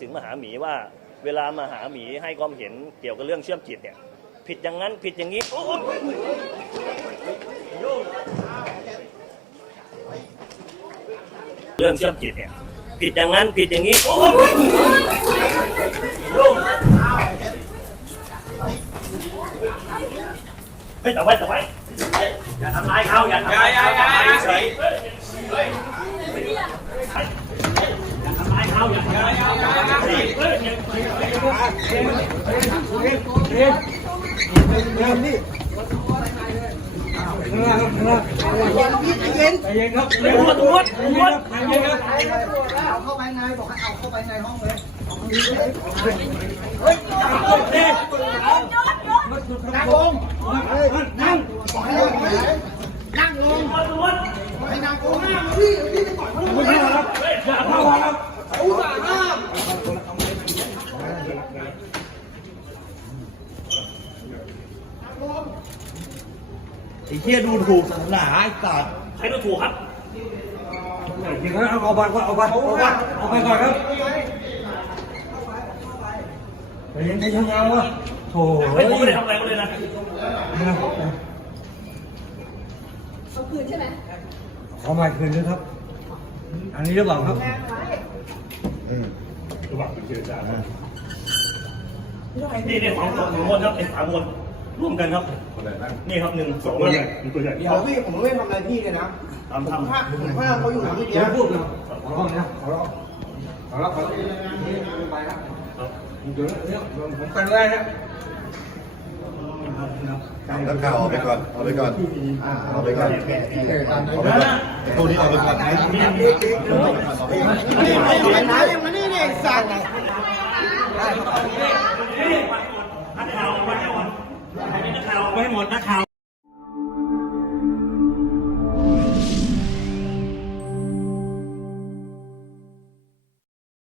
ถึงมหาหมีว่าเวลามหาหมีให้ความเห็นเกี่ยวกับเรื่องเชื่อมจิตเนี่ย ผิดอย่างนั้นผิดอย่างนี้โอ้ยเรื่องเชื่อมจิตเนี่ยผิดอย่างนั้นผิดอย่างนี้โอ้ยเฮ้ยแต่ไว้แต่ไว้อย่าทำลายเขาอย่าทำลายเขาอย่าทำลายเฉยเฮ้ยอย่าทำลายเขาอย่า น ใจเย็นครับ ตำรวจตำรวจตำรวจ ใจเย็นครับ เอาเข้าไปในบอกให้เอาเข้าไปในห้องเลย นั่งลงนั่งบอกให้นั่งนั่งลงบอกให้นั่งลงนั่งพี่ ไอ้เหี้ยดูถูกศาสนาไอ้สัตว์ใครดูถูกครับจริงครับเอาไปก่อนเอาไปเอาไปเอาไปก่อนครับใจเย็นใจเย็นเอาวะโถ่ไม่ผมไม่ได้ทำอะไรเขาเลยนะเอาคืนใช่ไหมขอมาคืนด้วยครับ อันนี้หรือเปล่าครับนี่เนี่ยสองสองคนครับเป็นสามคน ร่วมกันครับนี่ครับหนึ่งสองตัวใหญ่ตัวใหญ่เดี๋ยวพี่ผมไม่ทำอะไรพี่เลยนะทำผมทำห้ามผมห้ามเขาอยู่นะพี่เดี๋เดียยววพูดนะขอร้องนะขอร้องขอร้องขอร้องนี่ไปครับเดี๋ยวเดี๋ยวผมกันได้นะนักข่าวเอาไปก่อน เอาไปก่อนเอาไปก่อนเอาไปก่อนไอ้ตัวนี้เอาไปก่อนไอ้นายยังมานี่เนี่ยสั่ง นักข่าวมาให้หมดนักข่าว